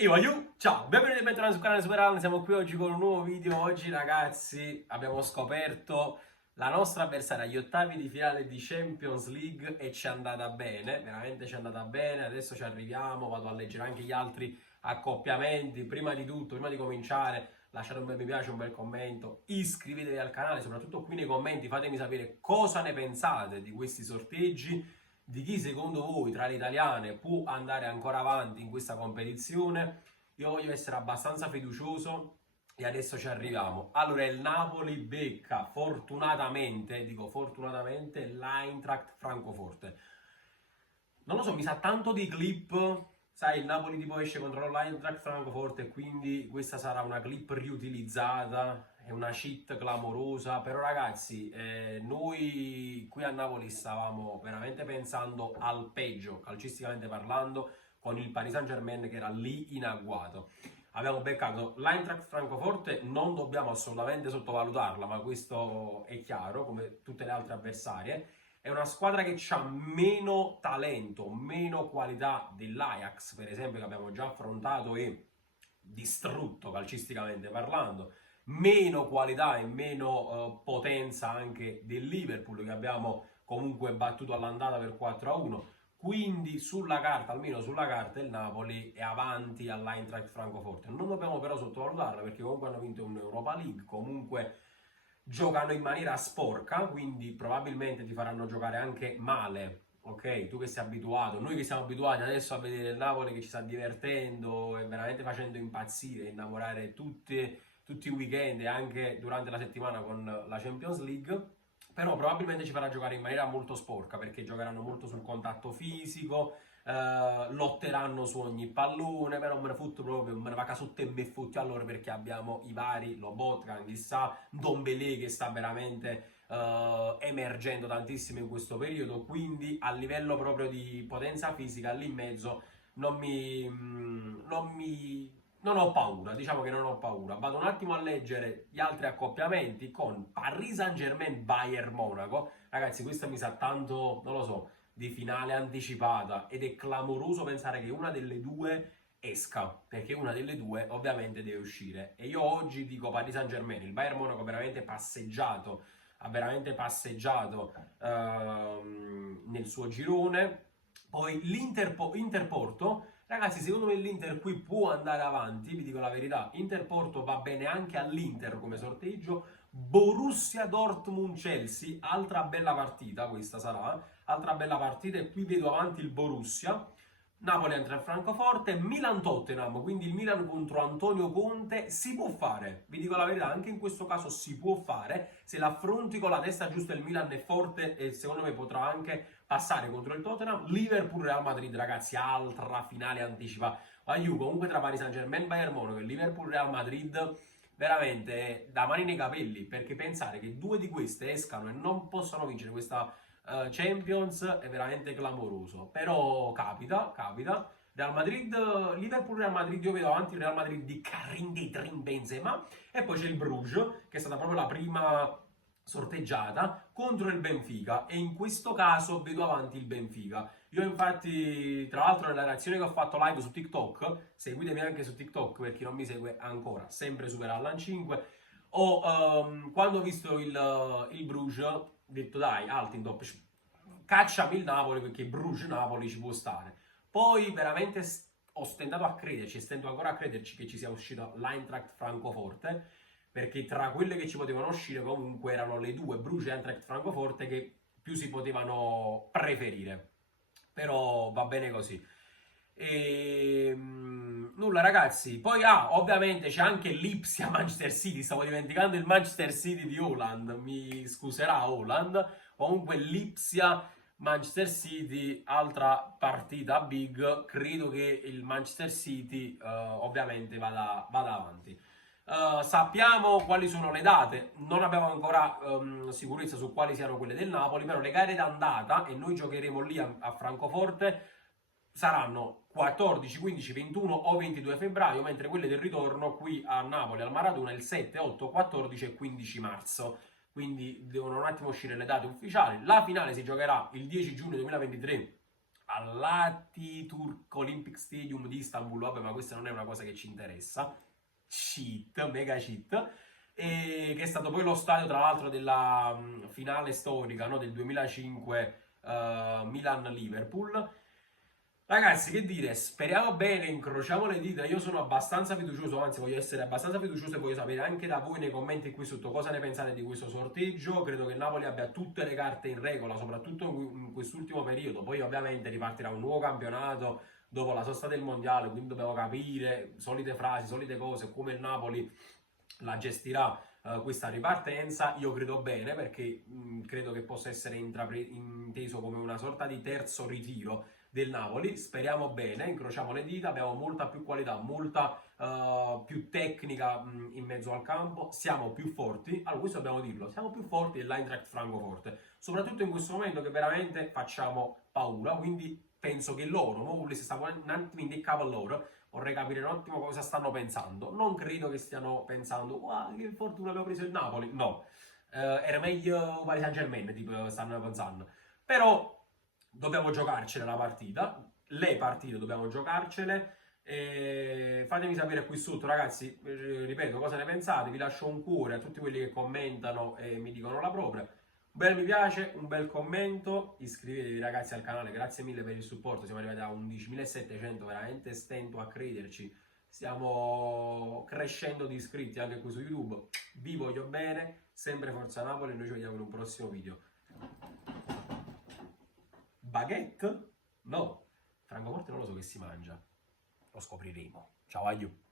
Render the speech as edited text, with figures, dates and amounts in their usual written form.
Io voglio, ciao, benvenuti e bentornati sul canale Super. Siamo qui oggi con un nuovo video. Oggi ragazzi abbiamo scoperto la nostra avversaria agli ottavi di finale di Champions League e ci è andata bene, veramente ci è andata bene. Adesso ci arriviamo, vado a leggere anche gli altri accoppiamenti. Prima di tutto, prima di cominciare, lasciate un bel mi piace, un bel commento, iscrivetevi al canale, soprattutto qui nei commenti fatemi sapere cosa ne pensate di questi sorteggi, di chi secondo voi tra le italiane può andare ancora avanti in questa competizione. Io voglio essere abbastanza fiducioso e adesso ci arriviamo. Allora, il Napoli becca fortunatamente, dico fortunatamente, l'Eintracht Francoforte. Non lo so, mi sa tanto di clip. Sai, il Napoli tipo esce contro l'Eintracht Francoforte e quindi questa sarà una clip riutilizzata, è una cheat clamorosa. Però ragazzi, noi qui a Napoli stavamo veramente pensando al peggio, calcisticamente parlando, con il Paris Saint-Germain che era lì in agguato. Abbiamo beccato l'Eintracht Francoforte, non dobbiamo assolutamente sottovalutarla, ma questo è chiaro, come tutte le altre avversarie. È una squadra che ha meno talento, meno qualità dell'Ajax, per esempio, che abbiamo già affrontato e distrutto calcisticamente parlando, meno qualità e meno potenza anche del Liverpool, che abbiamo comunque battuto all'andata per 4-1. Quindi sulla carta, almeno sulla carta, il Napoli è avanti all'Eintracht Francoforte. Non dobbiamo però sottovalutarla perché comunque hanno vinto un'Europa League, comunque giocano in maniera sporca, quindi probabilmente ti faranno giocare anche male. Ok, tu che sei abituato, noi che siamo abituati adesso a vedere il Napoli che ci sta divertendo e veramente facendo impazzire, innamorare tutti i weekend e anche durante la settimana con la Champions League. Però probabilmente ci farà giocare in maniera molto sporca perché giocheranno molto sul contatto fisico, lotteranno su ogni pallone, però me ne fotto proprio, me ne va sotto e me fotti allora perché abbiamo i vari Lobotka, chissà, Dombele che sta veramente emergendo tantissimo in questo periodo, quindi a livello proprio di potenza fisica lì in mezzo non ho paura, diciamo che non ho paura. Vado un attimo a leggere gli altri accoppiamenti con Paris Saint-Germain Bayern Monaco. Ragazzi, questo mi sa tanto, non lo so, di finale anticipata ed è clamoroso pensare che una delle due esca, perché una delle due ovviamente deve uscire. E io oggi dico Paris Saint-Germain, il Bayern Monaco ha veramente passeggiato nel suo girone. Poi l'Inter-Porto. Ragazzi, secondo me l'Inter qui può andare avanti, vi dico la verità. Inter-Porto va bene anche all'Inter come sorteggio. Borussia Dortmund-Chelsea, altra bella partita questa sarà. Altra bella partita e qui vedo avanti il Borussia. Napoli entra in Francoforte, Milan-Tottenham, quindi il Milan contro Antonio Conte si può fare, vi dico la verità, anche in questo caso si può fare, se l'affronti con la testa giusta il Milan è forte e secondo me potrà anche passare contro il Tottenham. Liverpool-Real Madrid, ragazzi, altra finale anticipata. Aiuto, comunque tra Paris Saint-Germain, Bayern Monaco e Liverpool-Real Madrid veramente da mani nei capelli, perché pensare che due di queste escano e non possano vincere questa Champions è veramente clamoroso. Però capita. Real Madrid, Liverpool, Real Madrid, io vedo avanti il Real Madrid di Karim Dream Benzema e poi c'è il Bruges che è stata proprio la prima sorteggiata contro il Benfica e in questo caso vedo avanti il Benfica. Io infatti, tra l'altro nella reazione che ho fatto live su TikTok, seguitemi anche su TikTok per chi non mi segue ancora, sempre Super Allan 5, quando ho visto il Bruges, ho detto dai, Altintop, cacciami il Napoli perché Bruges-Napoli ci può stare. Poi veramente ho stentato a crederci e stento ancora a crederci che ci sia uscito l'Eintracht Francoforte, perché tra quelle che ci potevano uscire comunque erano le due, Bruges e Eintracht Francoforte, che più si potevano preferire. Però va bene così. Nulla ragazzi, poi ovviamente c'è anche l'Ipsia Manchester City, stavo dimenticando il Manchester City di Holland, mi scuserà Holland, comunque l'Ipsia Manchester City, altra partita big, credo che il Manchester City ovviamente vada avanti. Sappiamo quali sono le date, non abbiamo ancora sicurezza su quali siano quelle del Napoli, però le gare d'andata, e noi giocheremo lì a Francoforte, saranno 14, 15, 21 o 22 febbraio, mentre quelle del ritorno qui a Napoli al Maradona il 7, 8, 14 e 15 marzo. Quindi devono un attimo uscire le date ufficiali. La finale si giocherà il 10 giugno 2023 all'Atatürk Olympic Stadium di Istanbul, vabbè, ma questa non è una cosa che ci interessa. Cheat, mega cheat. E che è stato poi lo stadio, tra l'altro, della finale storica, no, del 2005 Milan-Liverpool. Ragazzi, che dire, speriamo bene, incrociamo le dita. Io sono abbastanza fiducioso, anzi voglio essere abbastanza fiducioso e voglio sapere anche da voi nei commenti qui sotto cosa ne pensate di questo sorteggio. Credo che il Napoli abbia tutte le carte in regola, soprattutto in quest'ultimo periodo. Poi ovviamente ripartirà un nuovo campionato dopo la sosta del mondiale, quindi dobbiamo capire solite frasi, solite cose, come il Napoli la gestirà questa ripartenza. Io credo bene, perché credo che possa essere inteso come una sorta di terzo ritiro del Napoli. Speriamo bene, incrociamo le dita, abbiamo molta più qualità, molta più tecnica in mezzo al campo, siamo più forti. Allora, questo dobbiamo dirlo, siamo più forti dell'Eintracht Francoforte, soprattutto in questo momento che veramente facciamo paura. Quindi penso che loro, no? Si sta un attimo in capo a loro. Vorrei capire un attimo cosa stanno pensando. Non credo che stiano pensando, wow, che fortuna abbiamo preso il Napoli. No, era meglio Paris Saint-Germain, tipo, stanno pensando. Però dobbiamo giocarcela la partita, le partite dobbiamo giocarcele. E fatemi sapere qui sotto, ragazzi, ripeto, cosa ne pensate. Vi lascio un cuore a tutti quelli che commentano e mi dicono la propria. Un bel mi piace, un bel commento, iscrivetevi ragazzi al canale, grazie mille per il supporto, siamo arrivati a 11.700, veramente stento a crederci, stiamo crescendo di iscritti anche qui su YouTube. Vi voglio bene, sempre Forza Napoli, e noi ci vediamo in un prossimo video. Baguette? No, Francoforte non lo so che si mangia, lo scopriremo. Ciao, aiuto.